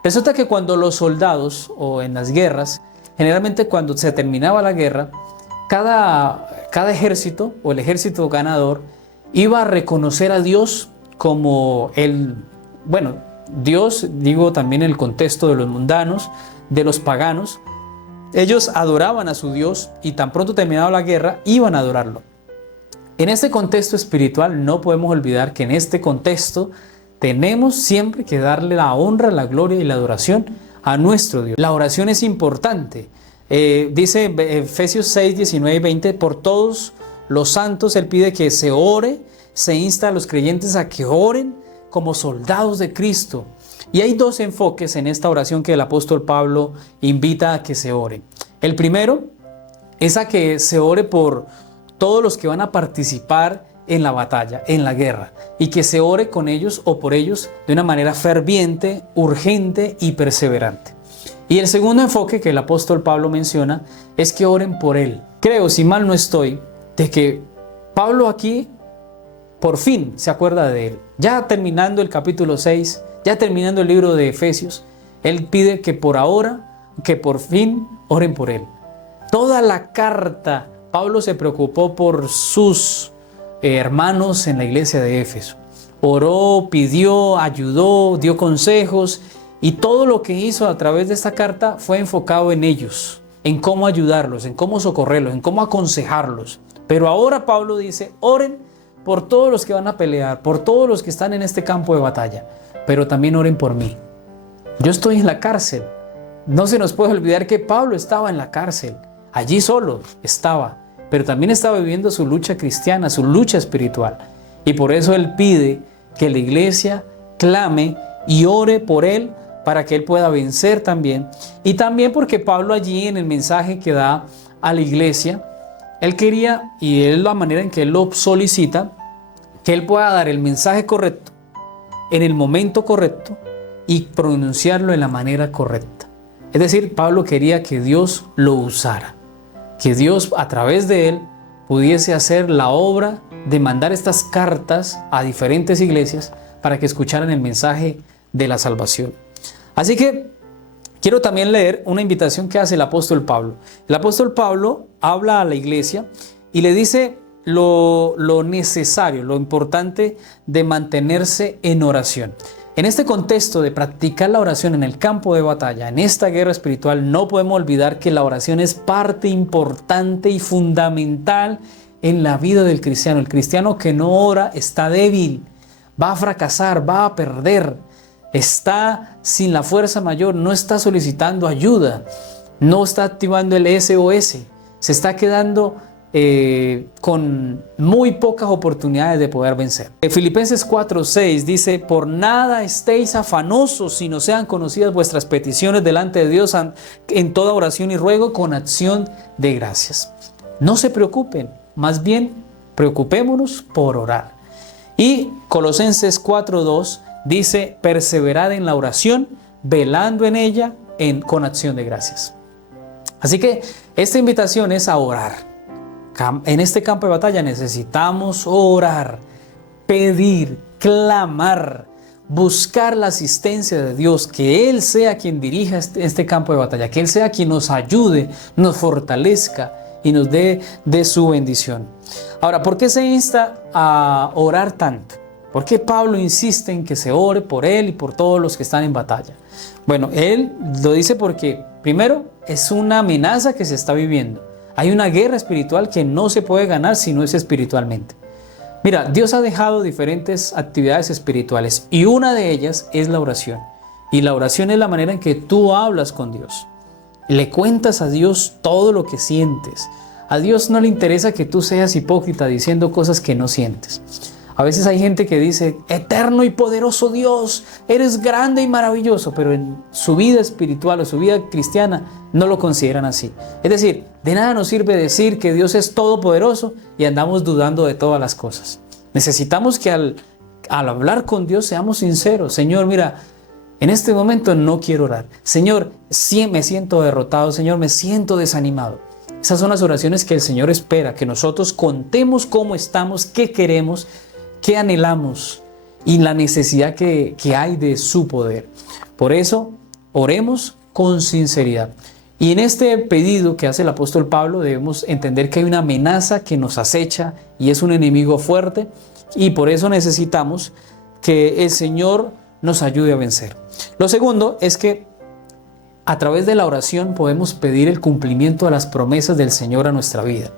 Resulta que cuando los soldados o en las guerras, generalmente cuando se terminaba la guerra, cada ejército o el ejército ganador iba a reconocer a Dios como Dios, digo también en el contexto de los mundanos, de los paganos. Ellos adoraban a su Dios y tan pronto terminaba la guerra, iban a adorarlo. En este contexto espiritual no podemos olvidar que en este contexto tenemos siempre que darle la honra, la gloria y la adoración a nuestro Dios. La oración es importante. Dice Efesios 6, 19 y 20, por todos los santos Él pide que se ore, se insta a los creyentes a que oren como soldados de Cristo. Y hay dos enfoques en esta oración que el apóstol Pablo invita a que se ore. El primero es a que se ore por todos los que van a participar en la batalla, en la guerra, y que se ore con ellos o por ellos de una manera ferviente, urgente y perseverante. Y el segundo enfoque que el apóstol Pablo menciona es que oren por él. Creo, si mal no estoy, de que Pablo aquí por fin se acuerda de él. Ya terminando el capítulo 6, ya terminando el libro de Efesios, él pide que por ahora, que por fin oren por él. Toda la carta, Pablo se preocupó por sus hermanos en la iglesia de Éfeso. Oró, pidió, ayudó, dio consejos y todo lo que hizo a través de esta carta fue enfocado en ellos, en cómo ayudarlos, en cómo socorrerlos, en cómo aconsejarlos. Pero ahora Pablo dice, oren por todos los que van a pelear, por todos los que están en este campo de batalla, pero también oren por mí. Yo estoy en la cárcel. No se nos puede olvidar que Pablo estaba en la cárcel. Allí solo estaba, pero también estaba viviendo su lucha cristiana, su lucha espiritual. Y por eso él pide que la iglesia clame y ore por él para que él pueda vencer también. Y también porque Pablo allí en el mensaje que da a la iglesia, él quería, y es la manera en que él lo solicita, que él pueda dar el mensaje correcto, en el momento correcto y pronunciarlo en la manera correcta. Es decir, Pablo quería que Dios lo usara, que Dios a través de él pudiese hacer la obra de mandar estas cartas a diferentes iglesias para que escucharan el mensaje de la salvación. Así que quiero también leer una invitación que hace el apóstol Pablo. El apóstol Pablo habla a la iglesia y le dice lo necesario, lo importante de mantenerse en oración. En este contexto de practicar la oración en el campo de batalla, en esta guerra espiritual, no podemos olvidar que la oración es parte importante y fundamental en la vida del cristiano. El cristiano que no ora está débil, va a fracasar, va a perder, está sin la fuerza mayor, no está solicitando ayuda, no está activando el SOS, se está quedando con muy pocas oportunidades de poder vencer. Filipenses 4:6 dice, por nada estéis afanosos, sino sean conocidas vuestras peticiones delante de Dios en toda oración y ruego con acción de gracias. No se preocupen, más bien preocupémonos por orar. Y Colosenses 4:2 dice, perseverad en la oración, velando en ella con acción de gracias. Así que esta invitación es a orar. En este campo de batalla necesitamos orar, pedir, clamar, buscar la asistencia de Dios, que Él sea quien dirija este campo de batalla, que Él sea quien nos ayude, nos fortalezca y nos dé de su bendición. Ahora, ¿por qué se insta a orar tanto? ¿Por qué Pablo insiste en que se ore por él y por todos los que están en batalla? Bueno, él lo dice porque, primero, es una amenaza que se está viviendo. Hay una guerra espiritual que no se puede ganar si no es espiritualmente. Mira, Dios ha dejado diferentes actividades espirituales y una de ellas es la oración. Y la oración es la manera en que tú hablas con Dios. Le cuentas a Dios todo lo que sientes. A Dios no le interesa que tú seas hipócrita diciendo cosas que no sientes. A veces hay gente que dice, eterno y poderoso Dios, eres grande y maravilloso, pero en su vida espiritual o su vida cristiana no lo consideran así. Es decir, de nada nos sirve decir que Dios es todopoderoso y andamos dudando de todas las cosas. Necesitamos que al hablar con Dios seamos sinceros. Señor, mira, en este momento no quiero orar. Señor, sí me siento derrotado. Señor, me siento desanimado. Esas son las oraciones que el Señor espera, que nosotros contemos cómo estamos, qué queremos, qué anhelamos y la necesidad que hay de su poder. Por eso, oremos con sinceridad. Y en este pedido que hace el apóstol Pablo debemos entender que hay una amenaza que nos acecha y es un enemigo fuerte y por eso necesitamos que el Señor nos ayude a vencer. Lo segundo es que A través de la oración podemos pedir el cumplimiento de las promesas del Señor a nuestra vida.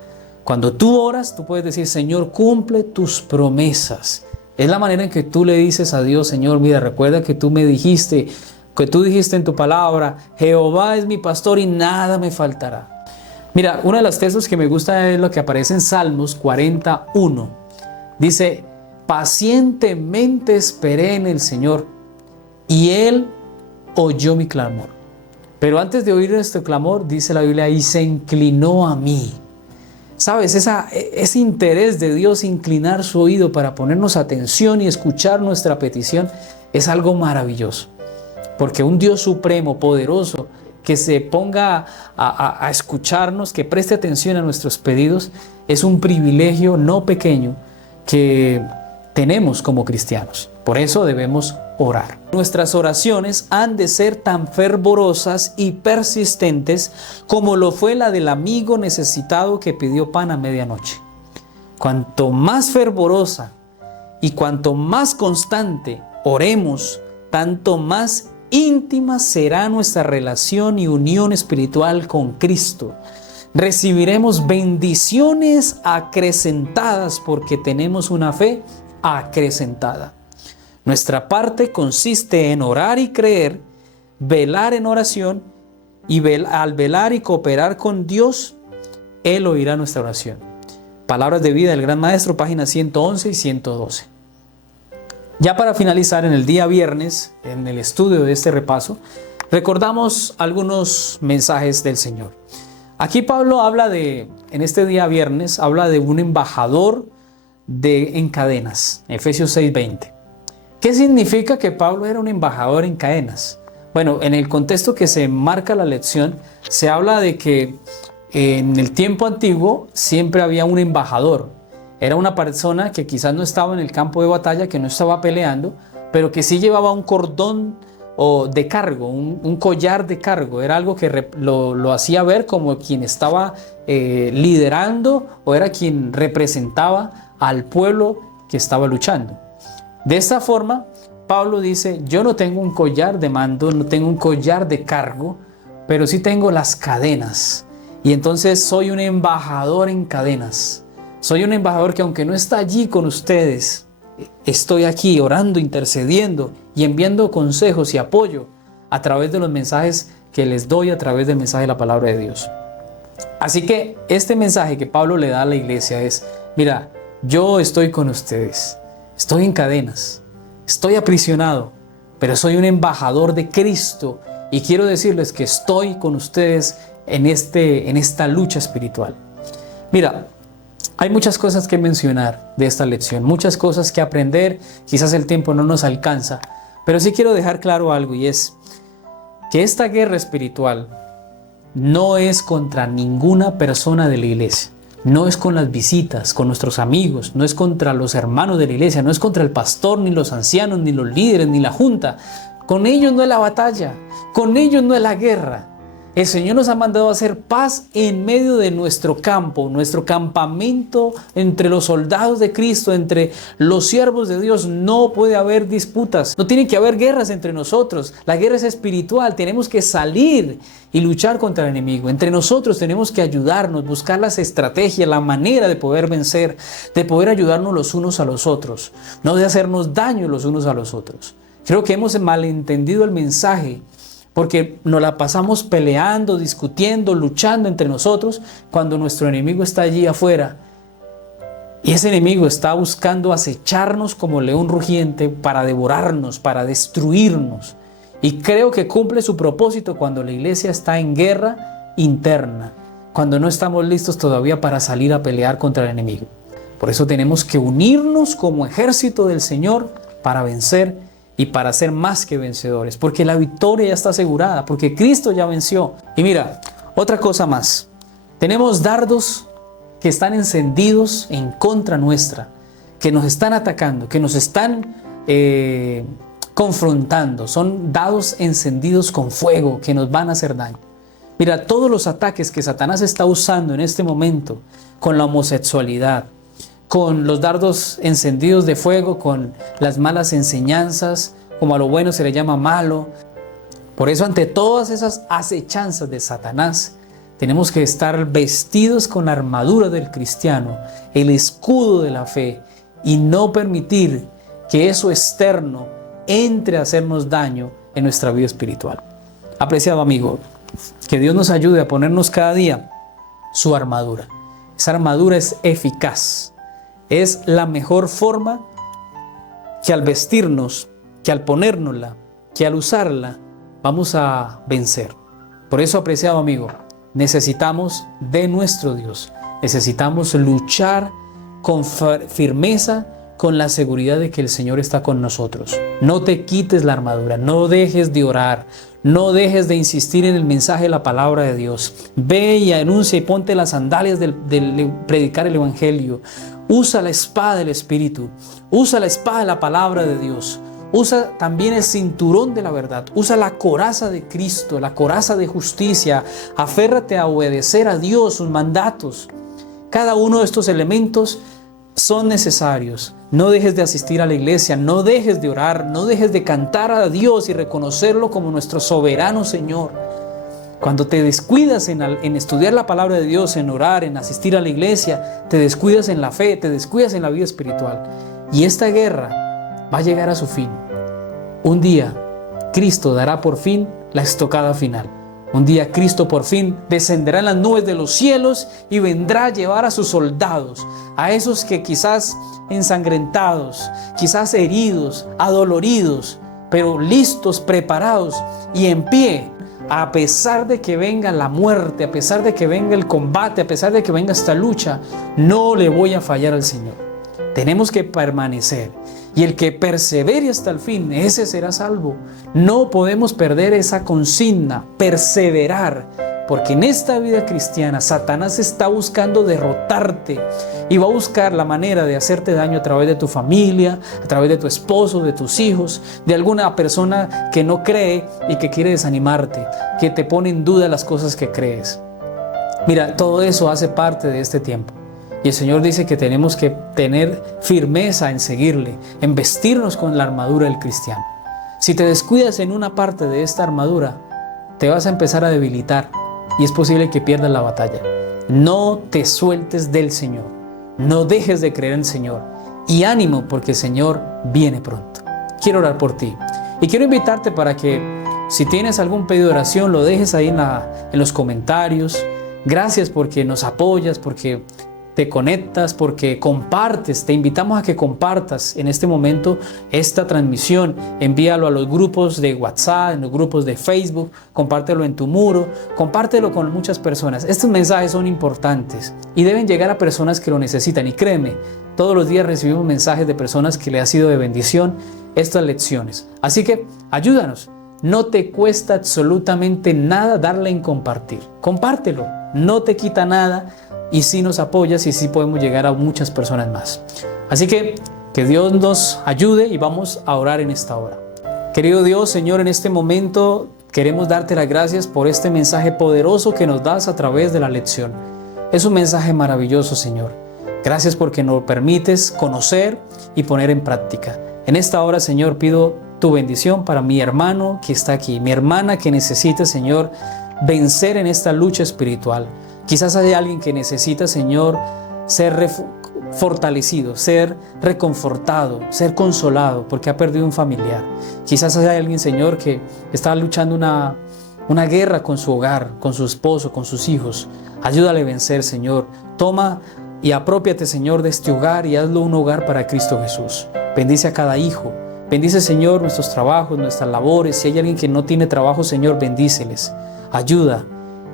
Cuando tú oras, tú puedes decir, Señor, cumple tus promesas. Es la manera en que tú le dices a Dios, Señor, mira, recuerda que tú me dijiste, que tú dijiste en tu palabra, Jehová es mi pastor y nada me faltará. Mira, uno de los textos que me gusta es lo que aparece en Salmos 41. Dice, pacientemente esperé en el Señor y Él oyó mi clamor. Pero antes de oír este clamor, dice la Biblia, y se inclinó a mí. ¿Sabes? Ese interés de Dios inclinar su oído para ponernos atención y escuchar nuestra petición es algo maravilloso. Porque un Dios supremo, poderoso, que se ponga a escucharnos, que preste atención a nuestros pedidos, es un privilegio no pequeño que tenemos como cristianos. Por eso debemos orar. Nuestras oraciones han de ser tan fervorosas y persistentes como lo fue la del amigo necesitado que pidió pan a medianoche. Cuanto más fervorosa y cuanto más constante oremos, tanto más íntima será nuestra relación y unión espiritual con Cristo. Recibiremos bendiciones acrecentadas porque tenemos una fe acrecentada. Nuestra parte consiste en orar y creer, velar en oración y al velar y cooperar con Dios, Él oirá nuestra oración. Palabras de vida del Gran Maestro, páginas 111 y 112. Ya para finalizar, en el día viernes, en el estudio de este repaso, recordamos algunos mensajes del Señor. Aquí Pablo en este día viernes, habla de un embajador en cadenas, Efesios 6:20. ¿Qué significa que Pablo era un embajador en cadenas? Bueno, en el contexto que se marca la lección, se habla de que en el tiempo antiguo siempre había un embajador. Era una persona que quizás no estaba en el campo de batalla, que no estaba peleando, pero que sí llevaba un cordón de cargo, un collar de cargo. Era algo que lo hacía ver como quien estaba liderando o era quien representaba al pueblo que estaba luchando. De esta forma, Pablo dice, yo no tengo un collar de mando, no tengo un collar de cargo, pero sí tengo las cadenas. Y entonces soy un embajador en cadenas. Soy un embajador que aunque no está allí con ustedes, estoy aquí orando, intercediendo y enviando consejos y apoyo a través de los mensajes que les doy a través del mensaje de la palabra de Dios. Así que este mensaje que Pablo le da a la iglesia es, mira, yo estoy con ustedes. Estoy en cadenas, estoy aprisionado, pero soy un embajador de Cristo y quiero decirles que estoy con ustedes en esta lucha espiritual. Mira, hay muchas cosas que mencionar de esta lección, muchas cosas que aprender, quizás el tiempo no nos alcanza, pero sí quiero dejar claro algo y es que esta guerra espiritual no es contra ninguna persona de la iglesia. No es con las visitas, con nuestros amigos, no es contra los hermanos de la iglesia, no es contra el pastor, ni los ancianos, ni los líderes, ni la junta. Con ellos no es la batalla, con ellos no es la guerra. El Señor nos ha mandado a hacer paz en medio de nuestro campo, nuestro campamento entre los soldados de Cristo, entre los siervos de Dios. No puede haber disputas, no tiene que haber guerras entre nosotros. La guerra es espiritual, tenemos que salir y luchar contra el enemigo. Entre nosotros tenemos que ayudarnos, buscar las estrategias, la manera de poder vencer, de poder ayudarnos los unos a los otros, no de hacernos daño los unos a los otros. Creo que hemos malentendido el mensaje porque nos la pasamos peleando, discutiendo, luchando entre nosotros cuando nuestro enemigo está allí afuera. Y ese enemigo está buscando acecharnos como león rugiente para devorarnos, para destruirnos. Y creo que cumple su propósito cuando la iglesia está en guerra interna, cuando no estamos listos todavía para salir a pelear contra el enemigo. Por eso tenemos que unirnos como ejército del Señor para vencer y para ser más que vencedores, porque la victoria ya está asegurada, porque Cristo ya venció. Y mira, otra cosa más. Tenemos dardos que están encendidos en contra nuestra, que nos están atacando, que nos están confrontando. Son dados encendidos con fuego que nos van a hacer daño. Mira, todos los ataques que Satanás está usando en este momento con la homosexualidad, con los dardos encendidos de fuego, con las malas enseñanzas, como a lo bueno se le llama malo, Por eso, ante todas esas acechanzas de Satanás, tenemos que estar vestidos con la armadura del cristiano, el escudo de la fe, y no permitir que eso externo entre a hacernos daño en nuestra vida espiritual. Apreciado amigo, que Dios nos ayude a ponernos cada día su armadura. Esa armadura es eficaz. Es la mejor forma que al vestirnos, que al ponérnosla, que al usarla, vamos a vencer. Por eso, apreciado amigo, necesitamos de nuestro Dios. Necesitamos luchar con firmeza, con la seguridad de que el Señor está con nosotros. No te quites la armadura, no dejes de orar, no dejes de insistir en el mensaje de la palabra de Dios. Ve y anuncia y ponte las sandalias del predicar el Evangelio. Usa la espada del Espíritu, usa la espada de la palabra de Dios. Usa también el cinturón de la verdad, usa la coraza de Cristo, la coraza de justicia. Aférrate a obedecer a Dios, sus mandatos. Cada uno de estos elementos son necesarios. No dejes de asistir a la iglesia, no dejes de orar, no dejes de cantar a Dios y reconocerlo como nuestro soberano Señor. Cuando te descuidas en estudiar la palabra de Dios, en orar, en asistir a la iglesia, te descuidas en la fe, te descuidas en la vida espiritual. Y esta guerra va a llegar a su fin. Un día Cristo dará por fin la estocada final. Un día Cristo por fin descenderá en las nubes de los cielos y vendrá a llevar a sus soldados, a esos que quizás ensangrentados, quizás heridos, adoloridos, pero listos, preparados y en pie, a pesar de que venga la muerte, a pesar de que venga el combate, a pesar de que venga esta lucha, no le voy a fallar al Señor. Tenemos que permanecer. Y el que persevere hasta el fin, ese será salvo. No podemos perder esa consigna, perseverar, porque en esta vida cristiana Satanás está buscando derrotarte y va a buscar la manera de hacerte daño a través de tu familia, a través de tu esposo, de tus hijos, de alguna persona que no cree y que quiere desanimarte, que te pone en duda las cosas que crees. Mira, todo eso hace parte de este tiempo. Y el Señor dice que tenemos que tener firmeza en seguirle, en vestirnos con la armadura del cristiano. Si te descuidas en una parte de esta armadura, te vas a empezar a debilitar y es posible que pierdas la batalla. No te sueltes del Señor, no dejes de creer en el Señor y ánimo porque el Señor viene pronto. Quiero orar por ti y quiero invitarte para que si tienes algún pedido de oración lo dejes ahí en los comentarios. Gracias porque nos apoyas, porque te conectas, porque compartes. Te invitamos a que compartas en este momento esta transmisión. Envíalo a los grupos de WhatsApp, en los grupos de Facebook, compártelo en tu muro, compártelo con muchas personas. Estos mensajes son importantes y deben llegar a personas que lo necesitan. Y créeme, todos los días recibimos mensajes de personas que le ha sido de bendición estas lecciones. Así que ayúdanos. No te cuesta absolutamente nada darle en compartir. Compártelo, no te quita nada. Y sí nos apoyas y sí podemos llegar a muchas personas más. Así que Dios nos ayude y vamos a orar en esta hora. Querido Dios, Señor, en este momento queremos darte las gracias por este mensaje poderoso que nos das a través de la lección. Es un mensaje maravilloso, Señor. Gracias porque nos permites conocer y poner en práctica. En esta hora, Señor, pido tu bendición para mi hermano que está aquí, mi hermana que necesita, Señor, vencer en esta lucha espiritual. Quizás hay alguien que necesita, Señor, ser fortalecido, ser reconfortado, ser consolado porque ha perdido un familiar. Quizás hay alguien, Señor, que está luchando una guerra con su hogar, con su esposo, con sus hijos. Ayúdale a vencer, Señor. Toma y aprópiate, Señor, de este hogar y hazlo un hogar para Cristo Jesús. Bendice a cada hijo. Bendice, Señor, nuestros trabajos, nuestras labores. Si hay alguien que no tiene trabajo, Señor, bendíceles. Ayuda.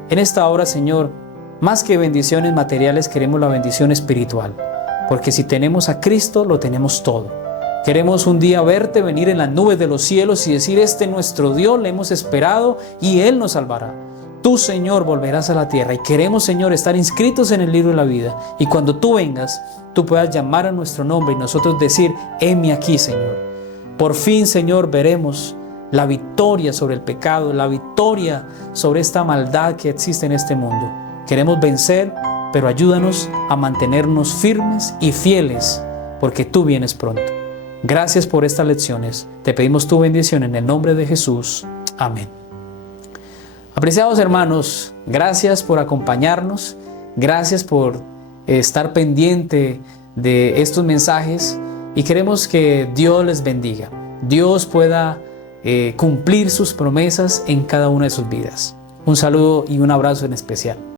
En esta hora, Señor, más que bendiciones materiales, queremos la bendición espiritual. Porque si tenemos a Cristo, lo tenemos todo. Queremos un día verte venir en las nubes de los cielos y decir, este nuestro Dios, le hemos esperado y Él nos salvará. Tú, Señor, volverás a la tierra y queremos, Señor, estar inscritos en el libro de la vida. Y cuando tú vengas, tú puedas llamar a nuestro nombre y nosotros decir, heme aquí, Señor. Por fin, Señor, veremos la victoria sobre el pecado, la victoria sobre esta maldad que existe en este mundo. Queremos vencer, pero ayúdanos a mantenernos firmes y fieles, porque tú vienes pronto. Gracias por estas lecciones. Te pedimos tu bendición en el nombre de Jesús. Amén. Apreciados hermanos, gracias por acompañarnos, gracias por estar pendiente de estos mensajes y queremos que Dios les bendiga. Dios pueda cumplir sus promesas en cada una de sus vidas. Un saludo y un abrazo en especial.